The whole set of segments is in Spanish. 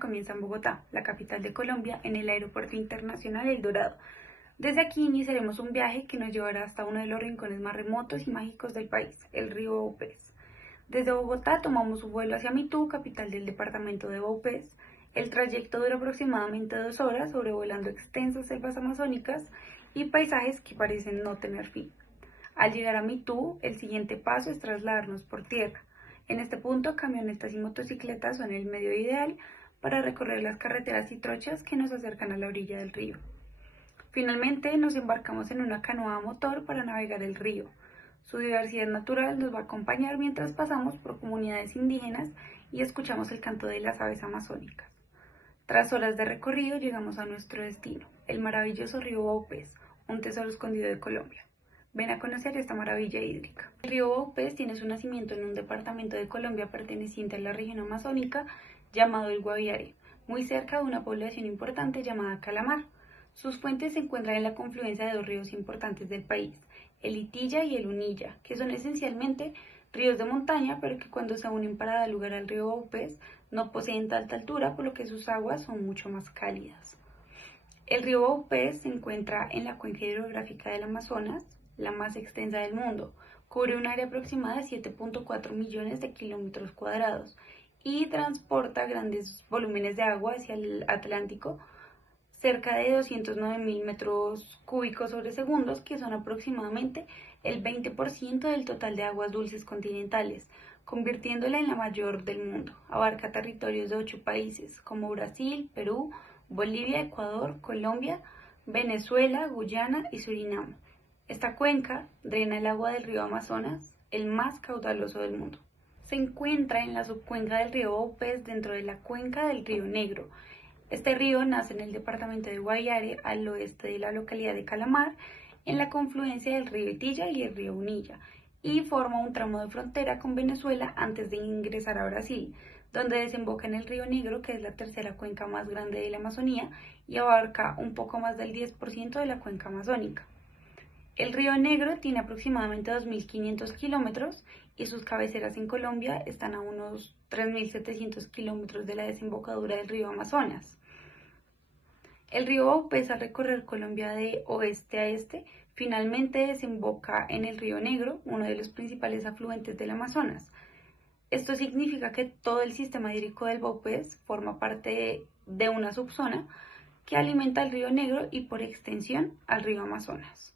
Comienza en Bogotá, la capital de Colombia, en el Aeropuerto Internacional El Dorado. Desde aquí iniciaremos un viaje que nos llevará hasta uno de los rincones más remotos y mágicos del país, el río Vaupés. Desde Bogotá tomamos un vuelo hacia Mitú, capital del departamento de Vaupés. El trayecto dura aproximadamente 2 horas, sobrevolando extensas selvas amazónicas y paisajes que parecen no tener fin. Al llegar a Mitú, el siguiente paso es trasladarnos por tierra. En este punto, camionetas y motocicletas son el medio ideal para recorrer las carreteras y trochas que nos acercan a la orilla del río. Finalmente, nos embarcamos en una canoa a motor para navegar el río. Su diversidad natural nos va a acompañar mientras pasamos por comunidades indígenas y escuchamos el canto de las aves amazónicas. Tras horas de recorrido, llegamos a nuestro destino, el maravilloso río Vaupés, un tesoro escondido de Colombia. Ven a conocer esta maravilla hídrica. El río Vaupés tiene su nacimiento en un departamento de Colombia perteneciente a la región amazónica llamado el Guaviare, muy cerca de una población importante llamada Calamar. Sus fuentes se encuentran en la confluencia de dos ríos importantes del país, el Itilla y el Unilla, que son esencialmente ríos de montaña, pero que cuando se unen para dar lugar al río Vaupés no poseen tanta altura, por lo que sus aguas son mucho más cálidas. El río Vaupés se encuentra en la cuenca hidrográfica del Amazonas, la más extensa del mundo. Cubre un área aproximada de 7.4 millones de kilómetros cuadrados y transporta grandes volúmenes de agua hacia el Atlántico, cerca de 209.000 metros cúbicos sobre segundos, que son aproximadamente el 20% del total de aguas dulces continentales, convirtiéndola en la mayor del mundo. Abarca territorios de 8 países, como Brasil, Perú, Bolivia, Ecuador, Colombia, Venezuela, Guyana y Surinam. Esta cuenca drena el agua del río Amazonas, el más caudaloso del mundo. Se encuentra en la subcuenca del río Vaupés dentro de la cuenca del río Negro. Este río nace en el departamento de Guaviare, al oeste de la localidad de Calamar, en la confluencia del río Itilla y el río Unilla, y forma un tramo de frontera con Venezuela antes de ingresar a Brasil, donde desemboca en el río Negro, que es la tercera cuenca más grande de la Amazonía y abarca un poco más del 10% de la cuenca amazónica. El río Negro tiene aproximadamente 2.500 kilómetros y sus cabeceras en Colombia están a unos 3.700 kilómetros de la desembocadura del río Amazonas. El río Vaupés, al recorrer Colombia de oeste a este, finalmente desemboca en el río Negro, uno de los principales afluentes del Amazonas. Esto significa que todo el sistema hídrico del Vaupés forma parte de una subzona que alimenta al río Negro y por extensión al río Amazonas.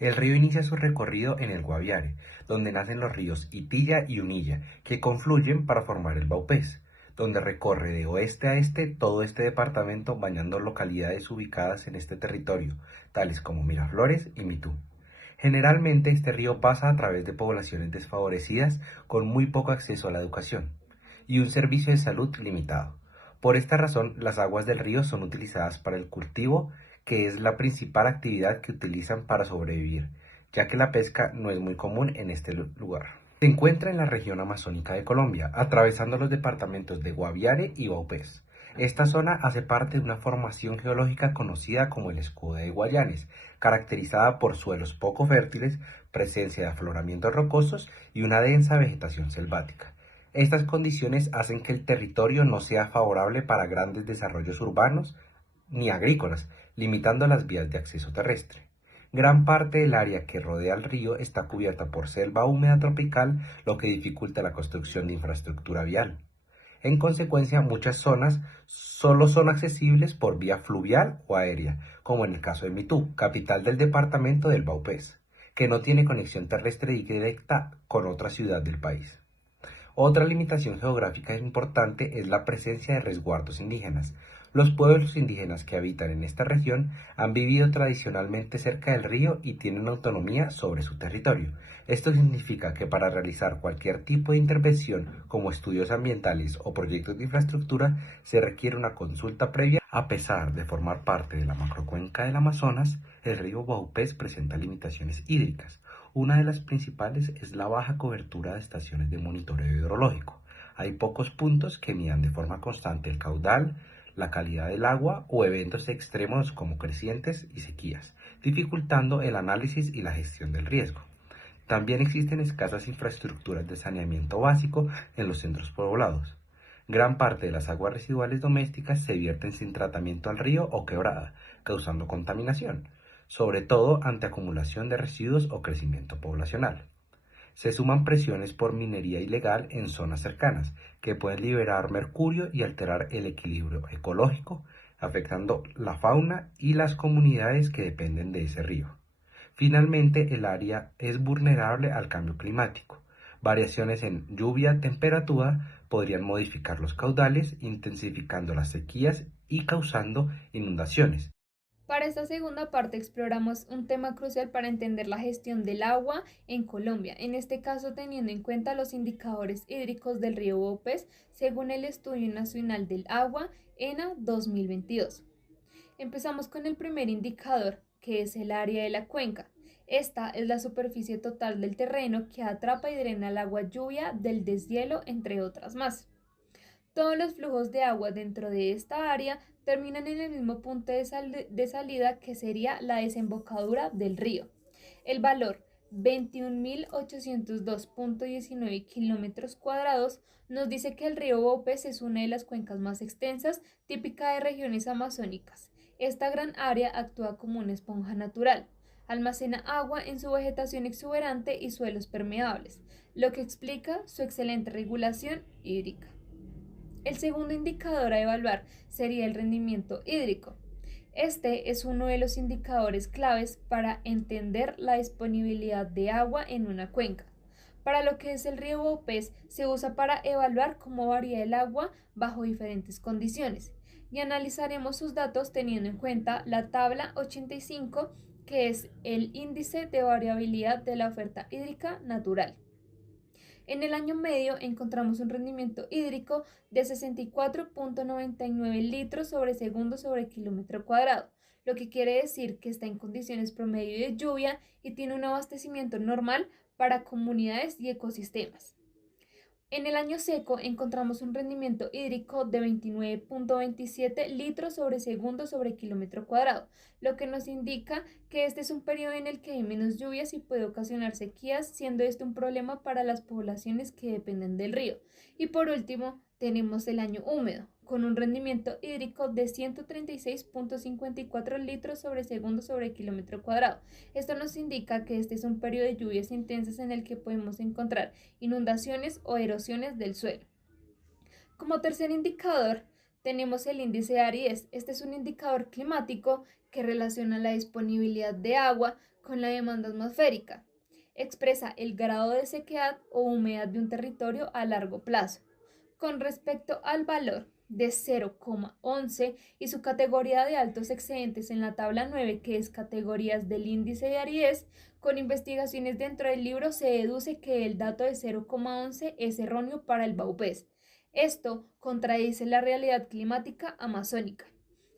El río inicia su recorrido en el Guaviare, donde nacen los ríos Itilla y Unilla, que confluyen para formar el Vaupés, donde recorre de oeste a este todo este departamento, bañando localidades ubicadas en este territorio, tales como Miraflores y Mitú. Generalmente este río pasa a través de poblaciones desfavorecidas con muy poco acceso a la educación y un servicio de salud limitado. Por esta razón, las aguas del río son utilizadas para el cultivo, que es la principal actividad que utilizan para sobrevivir, ya que la pesca no es muy común en este lugar. Se encuentra en la región amazónica de Colombia, atravesando los departamentos de Guaviare y Vaupés. Esta zona hace parte de una formación geológica conocida como el Escudo de Guayanes, caracterizada por suelos poco fértiles, presencia de afloramientos rocosos y una densa vegetación selvática. Estas condiciones hacen que el territorio no sea favorable para grandes desarrollos urbanos ni agrícolas, limitando las vías de acceso terrestre. Gran parte del área que rodea el río está cubierta por selva húmeda tropical, lo que dificulta la construcción de infraestructura vial. En consecuencia, muchas zonas solo son accesibles por vía fluvial o aérea, como en el caso de Mitú, capital del departamento del Vaupés, que no tiene conexión terrestre directa con otra ciudad del país. Otra limitación geográfica importante es la presencia de resguardos indígenas. Los pueblos indígenas que habitan en esta región han vivido tradicionalmente cerca del río y tienen autonomía sobre su territorio. Esto significa que para realizar cualquier tipo de intervención, como estudios ambientales o proyectos de infraestructura, se requiere una consulta previa. A pesar de formar parte de la macrocuenca del Amazonas, el río Vaupés presenta limitaciones hídricas. Una de las principales es la baja cobertura de estaciones de monitoreo hidrológico. Hay pocos puntos que midan de forma constante el caudal, la calidad del agua o eventos extremos como crecientes y sequías, dificultando el análisis y la gestión del riesgo. También existen escasas infraestructuras de saneamiento básico en los centros poblados. Gran parte de las aguas residuales domésticas se vierten sin tratamiento al río o quebrada, causando contaminación, sobre todo ante acumulación de residuos o crecimiento poblacional. Se suman presiones por minería ilegal en zonas cercanas, que pueden liberar mercurio y alterar el equilibrio ecológico, afectando la fauna y las comunidades que dependen de ese río. Finalmente, el área es vulnerable al cambio climático. Variaciones en lluvia, temperatura podrían modificar los caudales, intensificando las sequías y causando inundaciones. Para esta segunda parte exploramos un tema crucial para entender la gestión del agua en Colombia, en este caso teniendo en cuenta los indicadores hídricos del río Bopes según el Estudio Nacional del Agua ENA 2022. Empezamos con el primer indicador, que es el área de la cuenca. Esta es la superficie total del terreno que atrapa y drena el agua lluvia del deshielo, entre otras más. Todos los flujos de agua dentro de esta área terminan en el mismo punto de salida que sería la desembocadura del río. El valor 21.802.19 kilómetros cuadrados nos dice que el río Bopes es una de las cuencas más extensas, típica de regiones amazónicas. Esta gran área actúa como una esponja natural. Almacena agua en su vegetación exuberante y suelos permeables, lo que explica su excelente regulación hídrica. El segundo indicador a evaluar sería el rendimiento hídrico. Este es uno de los indicadores claves para entender la disponibilidad de agua en una cuenca. Para lo que es el río Bopes, se usa para evaluar cómo varía el agua bajo diferentes condiciones y analizaremos sus datos teniendo en cuenta la tabla 85, que es el índice de variabilidad de la oferta hídrica natural. En el año medio encontramos un rendimiento hídrico de 64.99 litros sobre segundo sobre kilómetro cuadrado, lo que quiere decir que está en condiciones promedio de lluvia y tiene un abastecimiento normal para comunidades y ecosistemas. En el año seco encontramos un rendimiento hídrico de 29.27 litros sobre segundo sobre kilómetro cuadrado, lo que nos indica que este es un periodo en el que hay menos lluvias y puede ocasionar sequías, siendo este un problema para las poblaciones que dependen del río. Y por último, tenemos el año húmedo, con un rendimiento hídrico de 136.54 litros sobre segundo sobre kilómetro cuadrado. Esto nos indica que este es un periodo de lluvias intensas en el que podemos encontrar inundaciones o erosiones del suelo. Como tercer indicador, tenemos el índice de aridez. Este es un indicador climático que relaciona la disponibilidad de agua con la demanda atmosférica. Expresa el grado de sequedad o humedad de un territorio a largo plazo. Con respecto al valor de 0,11 y su categoría de altos excedentes en la tabla 9, que es categorías del índice de aridez, con investigaciones dentro del libro se deduce que el dato de 0,11 es erróneo para el Baupés. Esto contradice la realidad climática amazónica.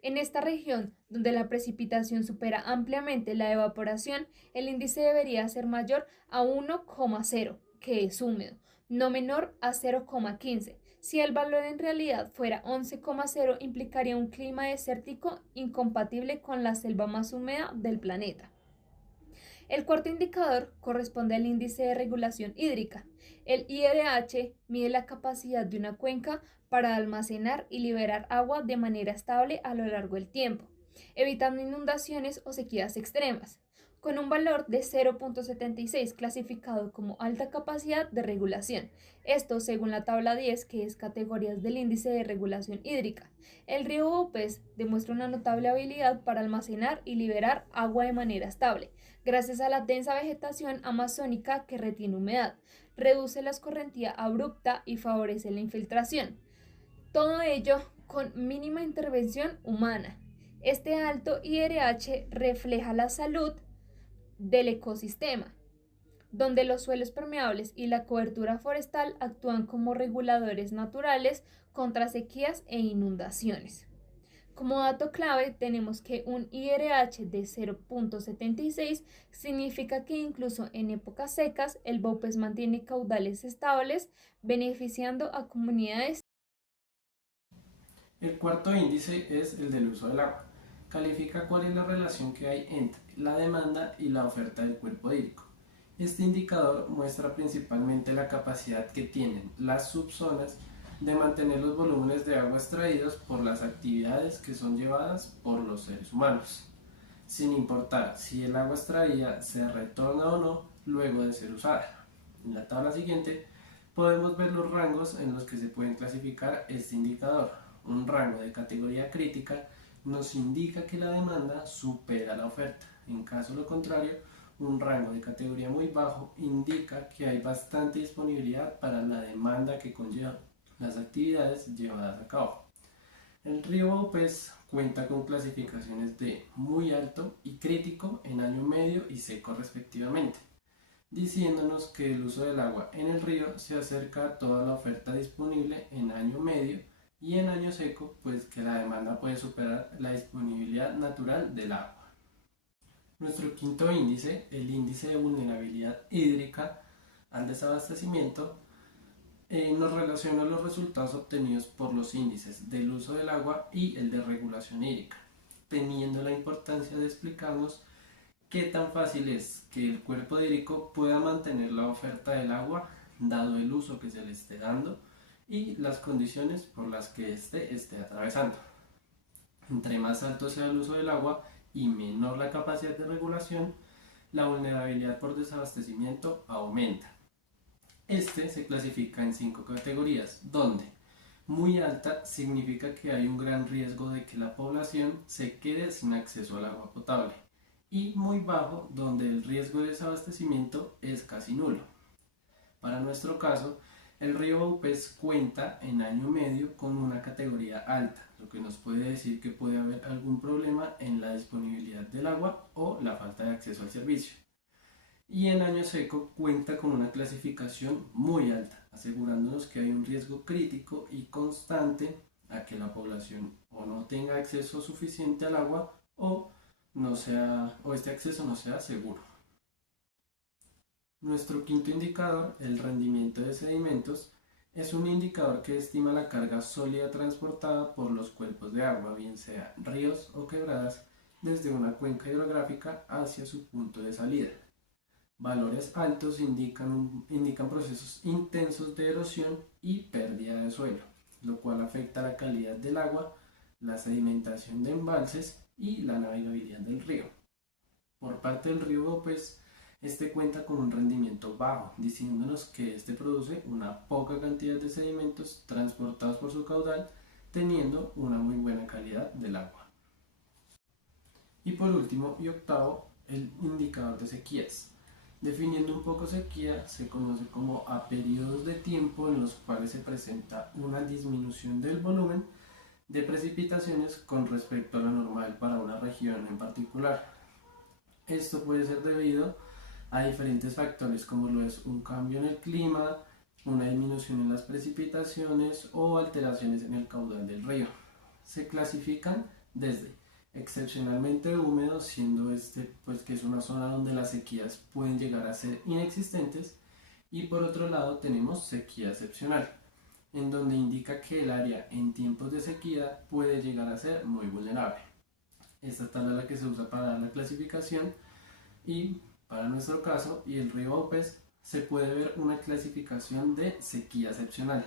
En esta región, donde la precipitación supera ampliamente la evaporación, el índice debería ser mayor a 1,0, que es húmedo, no menor a 0,15. Si el valor en realidad fuera 11,0, implicaría un clima desértico incompatible con la selva más húmeda del planeta. El cuarto indicador corresponde al índice de regulación hídrica. El IRH mide la capacidad de una cuenca para almacenar y liberar agua de manera estable a lo largo del tiempo, evitando inundaciones o sequías extremas, con un valor de 0.76 clasificado como alta capacidad de regulación. Esto según la tabla 10, que es categorías del índice de regulación hídrica. El río Bopes demuestra una notable habilidad para almacenar y liberar agua de manera estable, gracias a la densa vegetación amazónica que retiene humedad, reduce la escorrentía abrupta y favorece la infiltración. Todo ello con mínima intervención humana. Este alto IRH refleja la salud del ecosistema, donde los suelos permeables y la cobertura forestal actúan como reguladores naturales contra sequías e inundaciones. Como dato clave, tenemos que un IRH de 0.76 significa que incluso en épocas secas el Baupés mantiene caudales estables, beneficiando a comunidades. El cuarto índice es el del uso del agua. Califica cuál es la relación que hay entre la demanda y la oferta del cuerpo hídrico. Este indicador muestra principalmente la capacidad que tienen las subzonas de mantener los volúmenes de agua extraídos por las actividades que son llevadas por los seres humanos, sin importar si el agua extraída se retorna o no luego de ser usada. En la tabla siguiente podemos ver los rangos en los que se pueden clasificar este indicador. Un rango de categoría crítica nos indica que la demanda supera la oferta. En caso lo contrario, un rango de categoría muy bajo indica que hay bastante disponibilidad para la demanda que conlleva las actividades llevadas a cabo. El río Vaupés cuenta con clasificaciones de muy alto y crítico en año medio y seco respectivamente, diciéndonos que el uso del agua en el río se acerca a toda la oferta disponible en año medio, y en año seco pues que la demanda puede superar la disponibilidad natural del agua. Nuestro quinto índice, el índice de vulnerabilidad hídrica al desabastecimiento, nos relaciona los resultados obtenidos por los índices del uso del agua y el de regulación hídrica, teniendo la importancia de explicarnos qué tan fácil es que el cuerpo hídrico pueda mantener la oferta del agua dado el uso que se le esté dando y las condiciones por las que éste esté atravesando. Entre más alto sea el uso del agua y menor la capacidad de regulación, la vulnerabilidad por desabastecimiento aumenta. Este se clasifica en 5 categorías, donde muy alta significa que hay un gran riesgo de que la población se quede sin acceso al agua potable, y muy bajo, donde el riesgo de desabastecimiento es casi nulo. Para nuestro caso, el río Vaupés cuenta en año medio con una categoría alta, lo que nos puede decir que puede haber algún problema en la disponibilidad del agua o la falta de acceso al servicio. Y en año seco cuenta con una clasificación muy alta, asegurándonos que hay un riesgo crítico y constante a que la población o no tenga acceso suficiente al agua o este acceso no sea seguro. Nuestro quinto indicador, el rendimiento de sedimentos, es un indicador que estima la carga sólida transportada por los cuerpos de agua, bien sea ríos o quebradas, desde una cuenca hidrográfica hacia su punto de salida. Valores altos indican procesos intensos de erosión y pérdida de suelo, lo cual afecta la calidad del agua, la sedimentación de embalses y la navegabilidad del río. Por parte del río Vaupés, este cuenta con un rendimiento bajo, diciéndonos que este produce una poca cantidad de sedimentos transportados por su caudal, teniendo una muy buena calidad del agua. Y por último y octavo, el indicador de sequías. Definiendo un poco sequía, se conoce como a periodos de tiempo en los cuales se presenta una disminución del volumen de precipitaciones con respecto a lo normal para una región en particular. Esto puede ser debido a diferentes factores como lo es un cambio en el clima, una disminución en las precipitaciones o alteraciones en el caudal del río. Se clasifican desde excepcionalmente húmedo, siendo que es una zona donde las sequías pueden llegar a ser inexistentes, y por otro lado tenemos sequía excepcional, en donde indica que el área en tiempos de sequía puede llegar a ser muy vulnerable. Esta tabla es la que se usa para dar la clasificación, y para nuestro caso y el río Vaupés se puede ver una clasificación de sequía excepcional,